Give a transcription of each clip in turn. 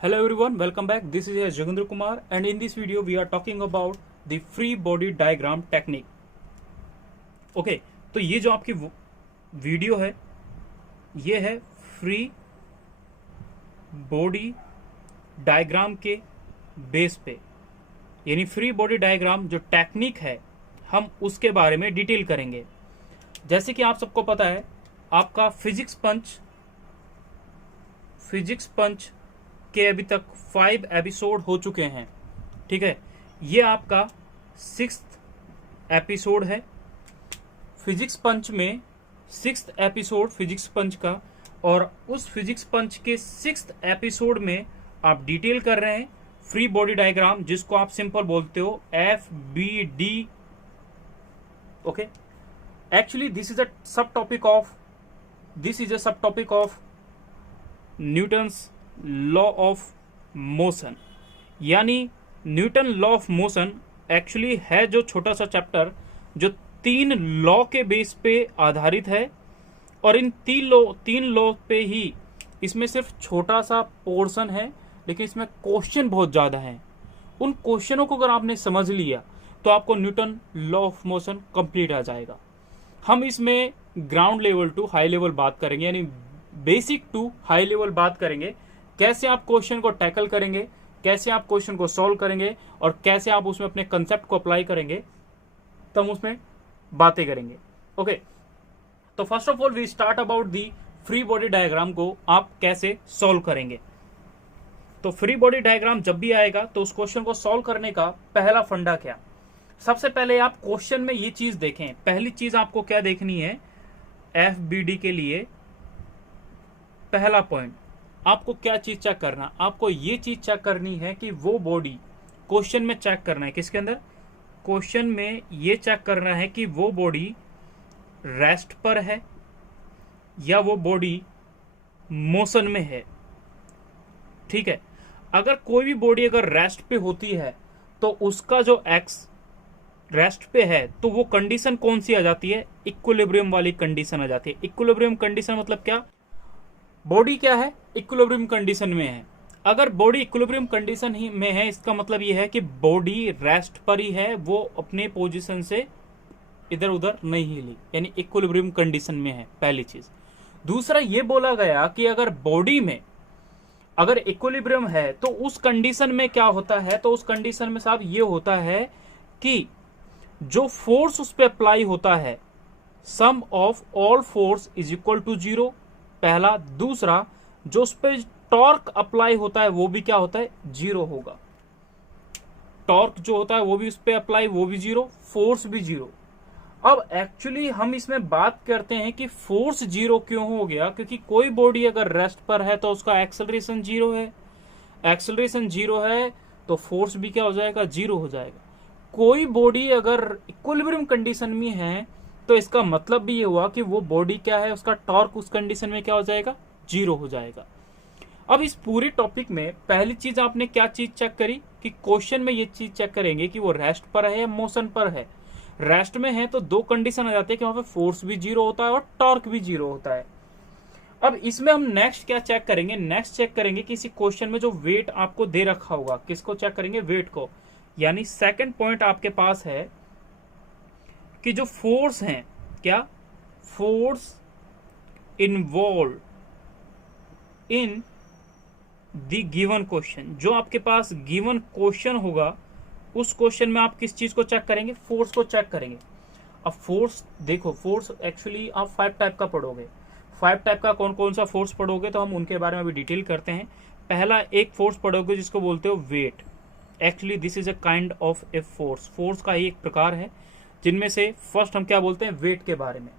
Hello everyone, welcome back. This is Jagindra Kumar and in this video we are talking about the free body diagram technique. Okay, तो ये जो आपकी video है ये है free body diagram के base पे, यानी फ्री बॉडी डायग्राम जो टेक्निक है हम उसके बारे में डिटेल करेंगे। जैसे कि आप सबको पता है आपका फिजिक्स पंच के अभी तक 5 एपिसोड हो चुके हैं। ठीक है, ये आपका 6th एपिसोड है फिजिक्स पंच में, 6th एपिसोड फिजिक्स पंच का। और उस फिजिक्स पंच के 6th एपिसोड में आप डिटेल कर रहे हैं फ्री बॉडी डायग्राम, जिसको आप सिंपल बोलते हो FBD। Okay, actually this is a subtopic of Newton's law of motion. यानी Newton law of motion actually है जो छोटा सा चैप्टर जो 3 लॉ के बेस पे आधारित है, और इन 3 लॉ पे ही इसमें सिर्फ छोटा सा पोर्शन है, लेकिन इसमें क्वेश्चन बहुत ज़्यादा हैं। उन क्वेश्चनों को अगर आपने समझ लिया तो आपको Newton law of motion complete आ जाएगा। हम इसमें ground level to high level बात करेंगे, यानी बेसिक टू हाई लेवल बात करेंगे। कैसे आप क्वेश्चन को टैकल करेंगे, कैसे आप क्वेश्चन को सॉल्व करेंगे और कैसे आप उसमें अपने कंसेप्ट को अप्लाई करेंगे, तो हम उसमें बातें करेंगे। ओके, तो first of all we start about the free body diagram को आप कैसे सॉल्व करेंगे। तो फ्री बॉडी डायग्राम जब भी आएगा तो उस क्वेश्चन को सॉल्व करने का पहला फंडा क्या। सबसे पहले आप क्वेश्चन में ये चीज देखें। पहली चीज आपको क्या देखनी है FBD के लिए, पहला पॉइंट आपको क्या चीज चेक करना, आपको ये चीज चेक करनी है कि वो बॉडी क्वेश्चन में चेक करना है। किसके अंदर? क्वेश्चन में ये चेक करना है कि वो बॉडी रेस्ट पर है या वो बॉडी मोशन में है। ठीक है, अगर कोई भी बॉडी अगर रेस्ट पे होती है तो उसका जो एक्स रेस्ट पे है तो वो कंडीशन कौन सी आ जाती है? इक्विलिब्रियम वाली कंडीशन आ जाती है। इक्विलिब्रियम कंडीशन मतलब क्या? बॉडी क्या है? इक्विलिब्रियम कंडीशन में है। अगर बॉडी इक्विलिब्रियम कंडीशन ही में है, इसका मतलब ये है कि बॉडी रेस्ट पर ही है, वो अपने पोजीशन से इधर उधर नहीं हिली, यानी इक्विलिब्रियम कंडीशन में है, पहली चीज। दूसरा ये बोला गया कि अगर बॉडी में अगर इक्विलिब्रियम है तो उस कंडीशन में क्या होता है, तो उस कंडीशन में साहब ये होता है कि जो फोर्स उस पर अप्लाई होता है, sum of all force is equal to 0, पहला। दूसरा, जो उस पर टॉर्क अप्लाई होता है वो भी क्या होता है? 0 होगा। टॉर्क जो होता है वो भी उस पर अप्लाई, वो भी 0, फोर्स भी 0। अब एक्चुअली हम इसमें बात करते हैं कि फोर्स 0 क्यों हो गया, क्योंकि कोई बॉडी अगर रेस्ट पर है तो उसका एक्सेलरेशन 0 है। एक्सेलरेशन 0 है तो फोर्स भी क्या हो जाएगा? 0 हो जाएगा। कोई बॉडी अगर इक्विलिब्रियम कंडीशन में है तो इसका मतलब भी ये हुआ कि वो बॉडी क्या है, उसका टॉर्क उस कंडीशन में क्या हो जाएगा? 0 हो जाएगा। अब इस पूरे टॉपिक में पहली चीज आपने क्या चीज चेक करी कि क्वेश्चन में ये चीज चेक करेंगे कि वो रेस्ट पर है या मोशन पर है। रेस्ट में है तो 2 कंडीशन आ जाते हैं कि वहां पे फोर्स भी 0 होता है और टॉर्क भी 0 होता है। अब इसमें हम नेक्स्ट क्या चेक करेंगे? नेक्स्ट चेक करेंगे कि इसी क्वेश्चन में जो वेट आपको दे रखा होगा, किसको चेक करेंगे? वेट को। यानी सेकंड पॉइंट आपके पास है कि जो फोर्स हैं, क्या force involve in the given question. जो आपके पास गिवन क्वेश्चन होगा उस क्वेश्चन में आप किस चीज को चेक करेंगे? फोर्स को चेक करेंगे। अब फोर्स देखो, फोर्स एक्चुअली आप 5 टाइप का पढ़ोगे। 5 टाइप का कौन कौन सा फोर्स पढ़ोगे तो हम उनके बारे में भी डिटेल करते हैं। पहला एक फोर्स पढ़ोगे जिसको बोलते हो weight. Actually this is a kind of a force. Force का ही एक प्रकार है, जिनमें से फर्स्ट हम क्या बोलते हैं? वेट के बारे में।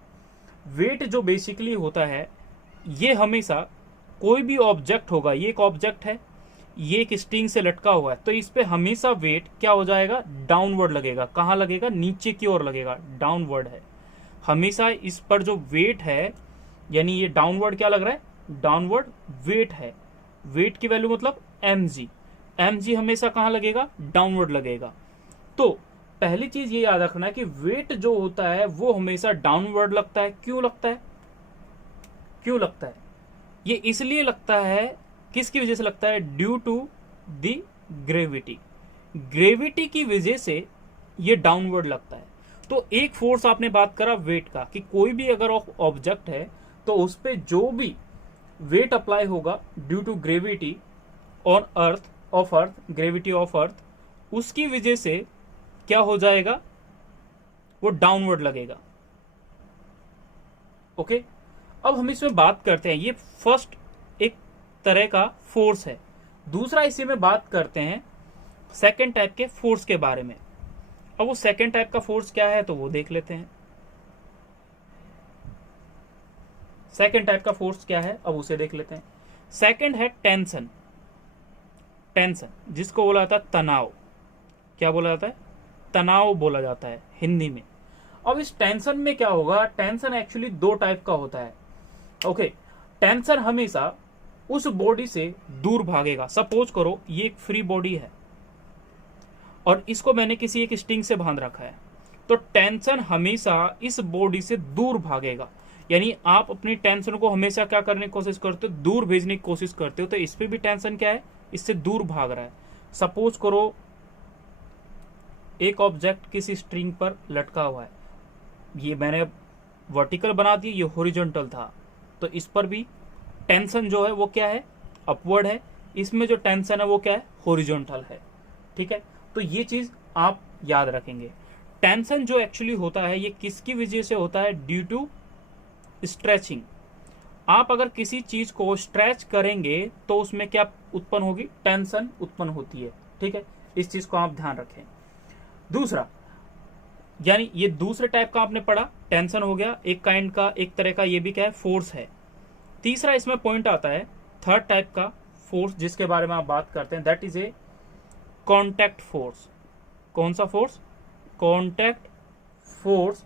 वेट जो बेसिकली होता है, ये हमेशा कोई भी ऑब्जेक्ट होगा, ये एक ऑब्जेक्ट है, ये एक स्ट्रिंग से लटका हुआ है, तो इस पे हमेशा वेट क्या हो जाएगा? डाउनवर्ड लगेगा। कहाँ लगेगा? नीचे की ओर लगेगा, डाउनवर्ड है हमेशा। इस पर जो वेट है, यानी ये डाउनवर्ड क्या लग रहा है? डाउनवर्ड वेट है। वेट की वैल्यू मतलब mg। mg हमेशा कहाँ लगेगा? डाउनवर्ड लगेगा। तो पहली चीज ये याद रखना है कि वेट जो होता है वो हमेशा डाउनवर्ड लगता है। क्यों लगता है? ये इसलिए लगता है किसकी वजह से लगता है? Due to the gravity. Gravity की वजह से ये डाउनवर्ड लगता है। तो एक फोर्स आपने बात करा वेट का, कि कोई भी अगर ऑब्जेक्ट है तो उस पर जो भी वेट अप्लाई होगा due to gravity on earth of earth, gravity of earth, उसकी वजह से क्या हो जाएगा? वो डाउनवर्ड लगेगा। ओके, अब हम इसमें बात करते हैं, ये फर्स्ट एक तरह का फोर्स है। दूसरा इसी में बात करते हैं सेकेंड टाइप के फोर्स के बारे में। अब वो सेकेंड टाइप का फोर्स क्या है तो वो देख लेते हैं। सेकेंड टाइप का फोर्स क्या है अब उसे देख लेते हैं। सेकेंड है टेंशन। टेंशन जिसको बोला जाता है तनाव। क्या बोला जाता है? तनाव बोला जाता है हिंदी में। अब इस टेंशन में क्या होगा? टेंशन एक्चुअली दो टाइप का होता है। ओके, टेंशन हमेशा उस बॉडी से दूर भागेगा। सपोज करो ये एक फ्री बॉडी है और इसको मैंने किसी एक स्ट्रिंग से बांध रखा है, तो टेंशन हमेशा इस बॉडी से दूर भागेगा। यानी आप अपनी टेंशन को हमेशा क्या करने की कोशिश करते हो? दूर भेजने की कोशिश करते हो। तो इस पे भी टेंशन क्या है? इससे दूर भाग रहा है। सपोज करो एक ऑब्जेक्ट किसी स्ट्रिंग पर लटका हुआ है, ये मैंने वर्टिकल बना दिया, ये हॉरिजॉन्टल था, तो इस पर भी टेंशन जो है वो क्या है? अपवर्ड है। इसमें जो टेंशन है वो क्या है? हॉरिजॉन्टल है। ठीक है, तो ये चीज आप याद रखेंगे। टेंशन जो एक्चुअली होता है ये किसकी वजह से होता है? Due to stretching. आप अगर किसी चीज को स्ट्रेच करेंगे तो उसमें क्या उत्पन्न होगी? टेंशन उत्पन्न होती है। ठीक है, इस चीज को आप ध्यान रखें। दूसरा, यानी ये दूसरे टाइप का आपने पढ़ा, टेंशन हो गया एक काइंड का, एक तरह का, ये भी क्या है? फोर्स है। तीसरा इसमें पॉइंट आता है थर्ड टाइप का फोर्स जिसके बारे में आप बात करते हैं, that is a contact force. कौन सा फोर्स? Contact force.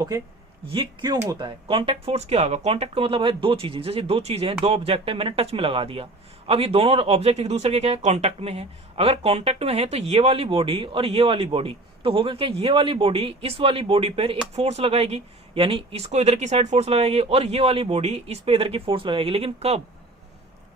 ओके, ये क्यों होता है? कॉन्टैक्ट फोर्स क्या होगा? कॉन्टैक्ट का मतलब है दो चीजें, जैसे दो चीजें हैं, दो ऑब्जेक्ट है, मैंने टच में लगा दिया, अब ये दोनों ऑब्जेक्ट एक दूसरे के क्या है? कॉन्टैक्ट में है। अगर कॉन्टैक्ट में है तो ये वाली बॉडी और ये वाली बॉडी, तो होगा क्या? ये वाली बॉडी इस वाली बॉडी पर एक फोर्स लगाएगी, यानी इसको इधर की साइड फोर्स लगाएगी, और ये वाली बॉडी इस पे इधर की फोर्स लगाएगी। लेकिन कब?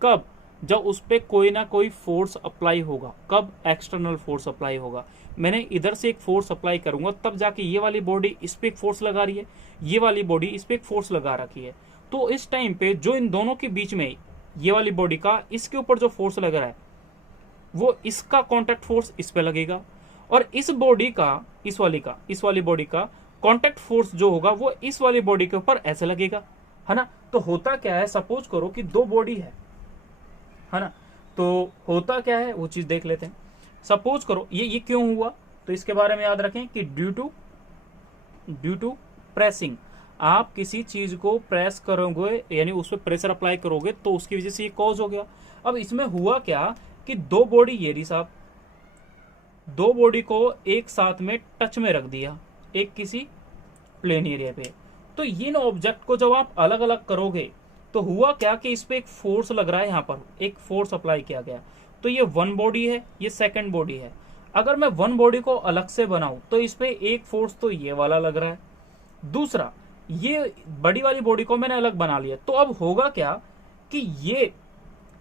कब? जब उस पर कोई ना कोई फोर्स अप्लाई होगा। कब? एक्सटर्नल फोर्स अप्लाई होगा। मैंने इधर से एक फोर्स अप्लाई करूंगा तब जाके ये वाली बॉडी इस पे एक फोर्स लगा रही है, ये वाली बॉडी इस पे एक फोर्स लगा रखी है। तो इस टाइम पे जो इन दोनों के बीच में ये वाली बॉडी का इसके ऊपर जो फोर्स लग रहा है वो इसका कॉन्टैक्ट फोर्स इस पे लगेगा, और इस बॉडी का इस वाली बॉडी का कॉन्टैक्ट फोर्स जो होगा वो इस वाली बॉडी के ऊपर ऐसे लगेगा, है ना। तो होता क्या है? सपोज करो कि दो बॉडी है ना, तो होता क्या है वो चीज देख लेते हैं। सपोज करो ये क्यों हुआ, तो इसके बारे में याद रखें कि ड्यू टू प्रेसिंग। आप किसी चीज को प्रेस करोगे, यानी उस पर प्रेशर अप्लाई करोगे, तो उसकी वजह से ये कॉज हो गया। अब इसमें हुआ क्या कि दो बॉडी, ये रही साहब, दो बॉडी को एक साथ में टच में रख दिया एक किसी प्लेन एरिया पे, तो इन ऑब्जेक्ट को जब आप अलग अलग करोगे तो हुआ क्या कि इस पे एक फोर्स लग रहा है, यहाँ पर एक फोर्स अप्लाई किया गया। तो ये वन बॉडी है, ये सेकंड बॉडी है। अगर मैं वन बॉडी को अलग से बनाऊं तो इस पे एक फोर्स तो ये वाला लग रहा है, दूसरा ये बड़ी वाली बॉडी को मैंने अलग बना लिया। तो अब होगा क्या कि ये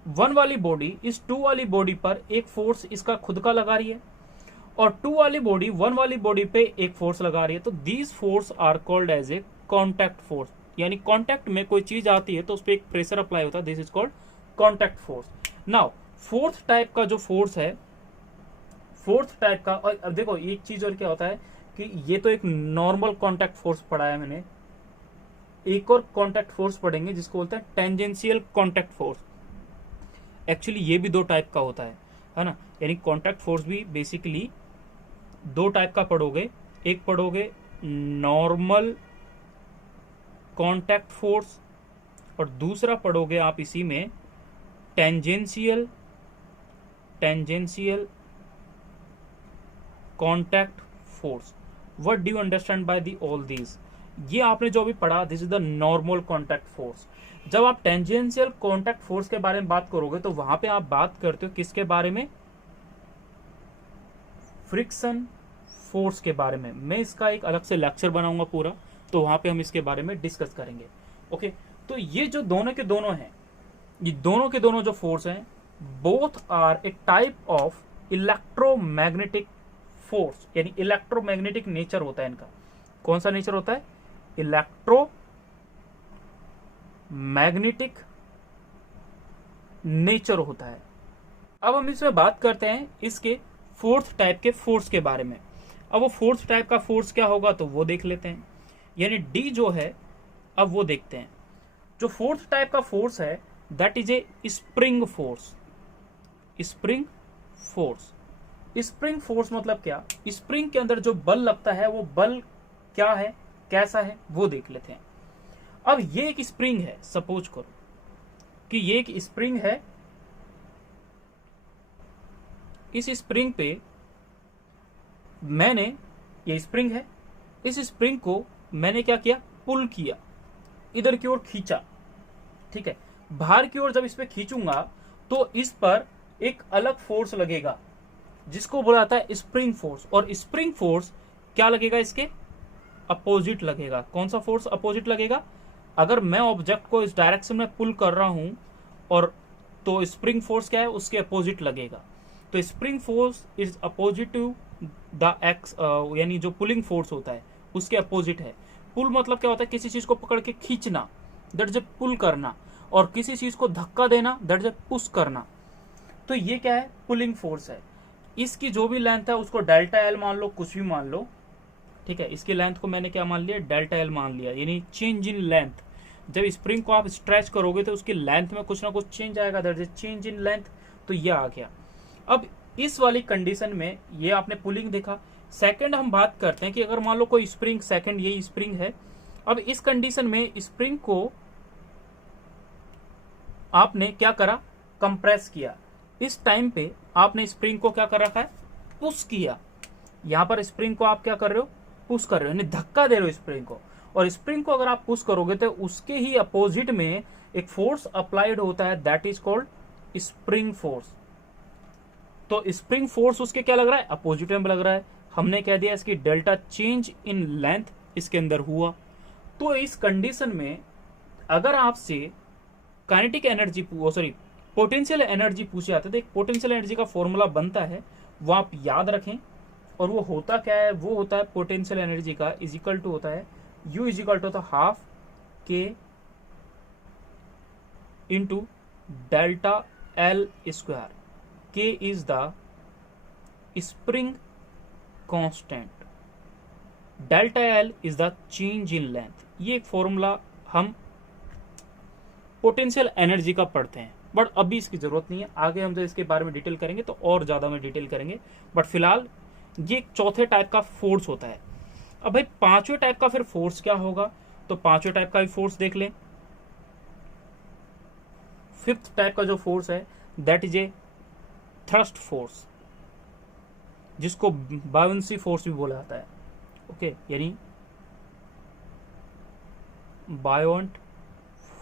वन वाली बॉडी इस टू वाली बॉडी पर एक फोर्स इसका खुद का लगा रही है, और टू वाली बॉडी वन वाली बॉडी पे एक फोर्स लगा रही है। तो these force are called as a contact force. यानी कॉन्टैक्ट में कोई चीज आती है तो उस पर एक प्रेशर अप्लाई होता है, this is called contact force. Now fourth type का जो फोर्स है, फोर्थ टाइप का, और अब देखो एक चीज और क्या होता है कि ये तो एक नॉर्मल कॉन्टैक्ट फोर्स पढ़ा है मैंने, एक और कॉन्टैक्ट फोर्स पढ़ेंगे जिसको बोलते हैं टेंजेंशियल कॉन्टैक्ट फोर्स। एक्चुअली ये भी दो टाइप का होता है ना। यानी कॉन्टैक्ट फोर्स भी बेसिकली दो टाइप का पढ़ोगे, एक पढ़ोगे नॉर्मल कॉन्टैक्ट फोर्स, और दूसरा पढ़ोगे आप इसी में tangential contact force. What do you understand by the all these? ये आपने जो अभी पढ़ा, this is the normal contact force. जब आप टेंजेंशियल कॉन्टैक्ट फोर्स के बारे में बात करोगे तो वहां पे आप बात करते हो किसके बारे में? फ्रिक्शन फोर्स के बारे में। मैं इसका एक अलग से लेक्चर बनाऊंगा पूरा, तो वहां पे हम इसके बारे में डिस्कस करेंगे। ओके, तो ये जो दोनों के दोनों हैं, ये दोनों के दोनों जो फोर्स हैं both are a type of electromagnetic force, यानी इलेक्ट्रोमैग्नेटिक नेचर होता है इनका। कौन सा नेचर होता है? इलेक्ट्रोमैग्नेटिक नेचर होता है। अब हम इसमें बात करते हैं इसके फोर्थ टाइप के फोर्स के बारे में। अब वो फोर्थ टाइप का फोर्स क्या होगा तो वो देख लेते हैं, यानी डी जो है, अब वो देखते हैं। जो फोर्थ टाइप का फोर्स है that is a spring force. Spring force, spring force मतलब क्या? स्प्रिंग के अंदर जो बल लगता है वो बल क्या है, कैसा है, वो देख लेते हैं। अब ये एक स्प्रिंग है, सपोज करो कि ये एक स्प्रिंग है। इस स्प्रिंग पे मैंने, ये स्प्रिंग है, इस स्प्रिंग को मैंने क्या किया? पुल किया, इधर की ओर खींचा, ठीक है। बाहर की ओर जब इस पे खींचूंगा तो इस पर एक अलग फोर्स लगेगा जिसको बोला जाता है स्प्रिंग फोर्स। और स्प्रिंग फोर्स क्या लगेगा? इसके अपोजिट लगेगा। कौन सा फोर्स अपोजिट लगेगा? अगर मैं ऑब्जेक्ट को इस डायरेक्शन में पुल कर रहा हूं और तो स्प्रिंग फोर्स क्या है? उसके अपोजिट लगेगा। तो spring force is opposite to the X, यानी जो पुलिंग फोर्स होता है उसके अपोजिट है। पुल मतलब क्या होता है? किसी चीज को पकड़ के खींचना, दैट इज पुल करना, और किसी चीज को धक्का देना, दैट इज पुश करना। तो ये क्या है? पुलिंग फोर्स है। इसकी जो भी लेंथ है उसको डेल्टा एल मान लो, कुछ भी मान लो, ठीक है। इसकी लेंथ को मैंने क्या मान लिया? डेल्टा एल मान लिया, यानी चेंज इन लेंथ। जब स्प्रिंग को आप स्ट्रेच करोगे तो उसकी लेंथ में कुछ ना कुछ चेंज आएगा, that is change in length. तो ये आ गया। अब इस वाली कंडीशन में ये आपने पुलिंग देखा। सेकंड हम बात करते हैं कि अगर मान लो कोई स्प्रिंग, सेकंड यही स्प्रिंग है। अब इस कंडीशन में स्प्रिंग को आपने क्या करा? कंप्रेस किया। इस टाइम पे आपने स्प्रिंग को क्या कर रखा है? पुश किया। यहां पर स्प्रिंग को आप क्या कर रहे हो? पुश कर रहे हो, यानी धक्का दे रहे हो स्प्रिंग को। और स्प्रिंग को अगर आप पुश करोगे तो उसके ही अपोजिट में एक फोर्स अप्लाइड होता है, that is called spring force. तो स्प्रिंग फोर्स उसके क्या लग रहा है? अपोजिट में लग रहा है। हमने कह दिया इसकी डेल्टा चेंज इन लेंथ इसके अंदर हुआ। तो इस कंडीशन में अगर आपसे kinetic energy, sorry potential energy पूछे जाते तो एक पोटेंशियल एनर्जी का फॉर्मूला बनता है, वो आप याद रखें। और वो होता क्या है? वो होता है पोटेंशियल एनर्जी का इज इक्वल टू होता है U is equal to half K into delta L square. K is the spring constant, delta L is the change in length. ये एक फॉर्मूला हम पोटेंशियल एनर्जी का पढ़ते हैं, बट अभी इसकी जरूरत नहीं है। आगे हम जब इसके बारे में डिटेल करेंगे तो और ज्यादा में डिटेल करेंगे, बट फिलहाल ये एक चौथे टाइप का फोर्स होता है। अब भाई पांचवें टाइप का फिर फोर्स क्या होगा? तो पांचवें टाइप का भी फोर्स देख लें। फिफ्थ टाइप का जो फोर्स है that is a thrust force, जिसको बायोंसी फोर्स भी बोला जाता है। ओके, यानी बायोंट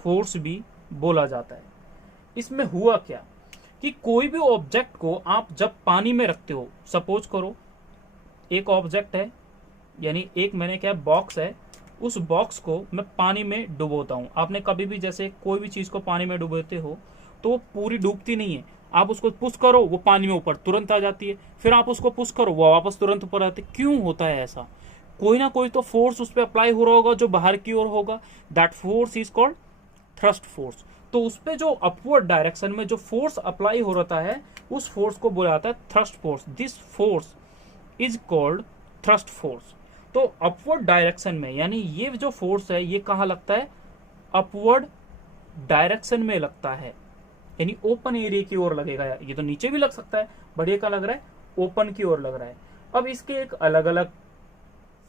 फोर्स भी बोला जाता है। इसमें हुआ क्या कि कोई भी ऑब्जेक्ट को आप जब पानी में रखते हो, सपोज करो एक ऑब्जेक्ट है, यानी एक मैंने क्या बॉक्स है, उस बॉक्स को मैं पानी में डुबोता हूं। आपने कभी भी जैसे कोई भी चीज को पानी में डुबोते हो तो वो पूरी डूबती नहीं है। आप उसको पुश करो वो पानी में ऊपर तुरंत आ जाती है, फिर आप उसको पुश करो वो वापस तुरंत ऊपर आती है। क्यों होता है ऐसा? कोई ना कोई तो फोर्स उस पर अप्लाई हो रहा होगा जो बाहर की ओर होगा, that force is called thrust force. तो उस पे जो अपवर्ड डायरेक्शन में जो फोर्स अप्लाई हो रहा है उस फोर्स को बोला जाता है thrust force. This force is called thrust force. तो अपवर्ड डायरेक्शन में, यानी ये जो फोर्स है ये कहाँ लगता है? अपवर्ड डायरेक्शन में लगता है, यानी ओपन एरिया की ओर लगेगा। ये तो नीचे भी लग सकता है, बट ये कहाँ लग रहा है? ओपन की ओर लग रहा है। अब इसके एक अलग अलग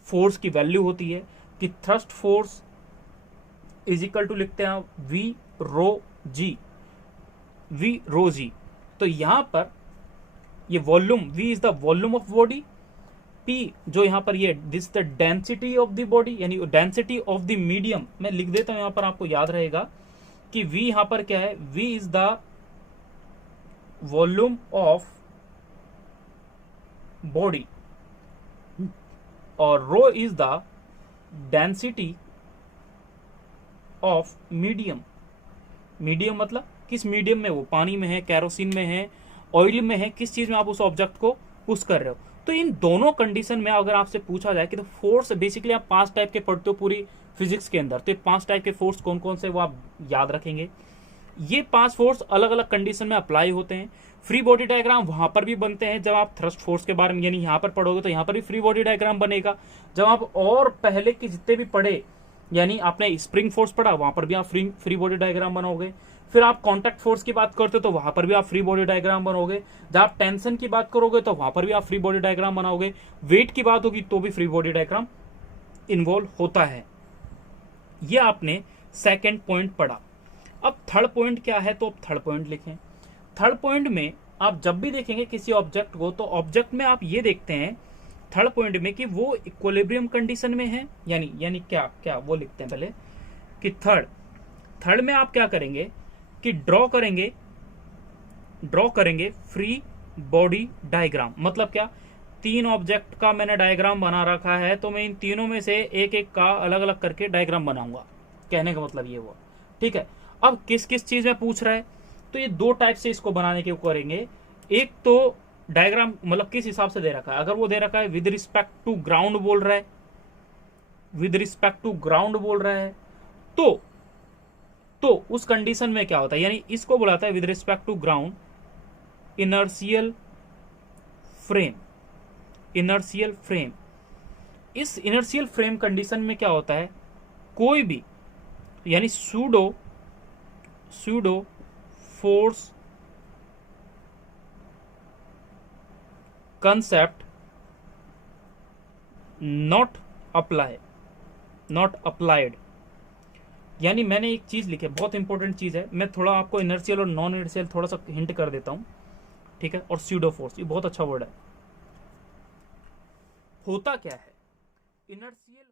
फोर्स की वैल्यू होती है कि thrust force is equal to लिखते हैं वी रो जी, वी रो जी। तो यहां पर ये volume, V is the volume of body, P जो यहां पर ये this the density of the body, यानी डेंसिटी ऑफ द मीडियम। मैं लिख देता हूं यहां पर, आपको याद रहेगा कि वी यहां पर क्या है? V is the volume of body और rho is the density of medium. Medium मतलब किस मीडियम में, वो पानी में है, कैरोसिन में है, ऑयल में है, किस चीज में आप उस ऑब्जेक्ट को पुश कर रहे हो। तो इन दोनों कंडीशन में अगर आपसे पूछा जाए कि तो फोर्स बेसिकली आप 5 टाइप के पढ़ते हो पूरी फिजिक्स के अंदर, तो ये 5 टाइप के फोर्स कौन कौन से वो आप याद रखेंगे। ये 5 फोर्स अलग अलग कंडीशन में अप्लाई होते हैं। फ्री बॉडी डायग्राम वहां पर भी बनते हैं जब आप थ्रस्ट फोर्स के बारे में यानी यहां पर पढ़ोगे तो यहां पर भी फ्री बॉडी डायग्राम बनेगा। जब आप और पहले के जितने भी पढ़े यानी आपने स्प्रिंग फोर्स पढ़ा वहां पर भी आप फ्री बॉडी डायग्राम बनाओगे। फिर आप कॉन्टैक्ट फोर्स की बात करते हो तो वहां पर भी आप फ्री बॉडी डायग्राम बनाओगे। जब आप टेंशन की बात करोगे तो वहां पर भी आप फ्री बॉडी डायग्राम बनाओगे। वेट की बात होगी तो भी फ्री बॉडी डायग्राम इन्वॉल्व होता है। ये आपने सेकेंड पॉइंट पढ़ा। अब थर्ड पॉइंट क्या है, तो थर्ड पॉइंट लिखें। थर्ड पॉइंट में आप जब भी देखेंगे किसी ऑब्जेक्ट को तो ऑब्जेक्ट में आप ये देखते हैं थर्ड पॉइंट में कि वो इक्विलिब्रियम कंडीशन में है, यानी क्या वो लिखते हैं पहले कि थर्ड में आप क्या करेंगे कि ड्रॉ करेंगे फ्री बॉडी डायग्राम। मतलब क्या, 3 ऑब्जेक्ट का मैंने डायग्राम बना रखा है तो मैं इन तीनों में से एक एक का अलग अलग करके डायग्राम बनाऊंगा। कहने का मतलब ये हुआ, ठीक है। अब किस किस चीज में पूछ रहा है, तो ये 2 टाइप से इसको बनाने के करेंगे। एक तो डायग्राम मतलब किस हिसाब से दे रखा है, अगर वो दे रखा है विद रिस्पेक्ट टू ग्राउंड बोल रहा है, तो उस कंडीशन में क्या होता है, यानी इसको बुलाता है with respect to ground inertial frame. इस इनर्शियल फ्रेम कंडीशन में क्या होता है, कोई भी यानी pseudo force concept not applied. यानी मैंने एक चीज लिखी है, बहुत इंपॉर्टेंट चीज है, मैं थोड़ा आपको इनर्शियल और नॉन इनर्शियल थोड़ा सा हिंट कर देता हूं, ठीक है। और स्यूडो फोर्स, ये बहुत अच्छा वर्ड है। होता क्या है, इनर्शियल